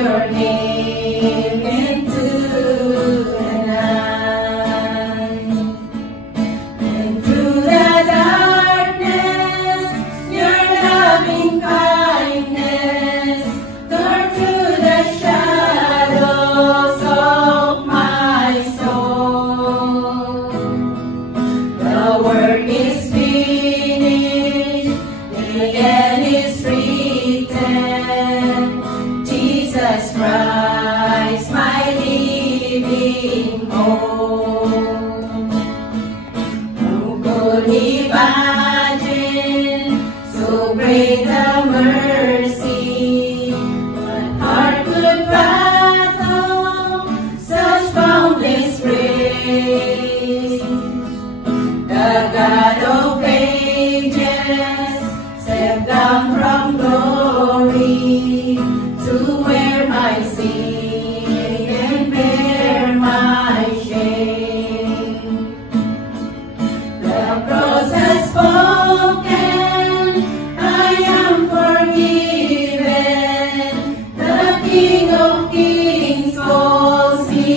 your name into the night. And through the darkness, your loving kindness tore through the shadows of my soul. The work is finished, the end is written. Jesus Christ, my living hope. Who could imagine so great a mercy? What heart could fathom such boundless grace? The God of ages stepped down from glory to wear my sin and bear my shame. The cross has spoken, I am forgiven. The King of Kings calls me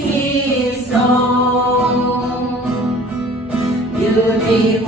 his own. Beautiful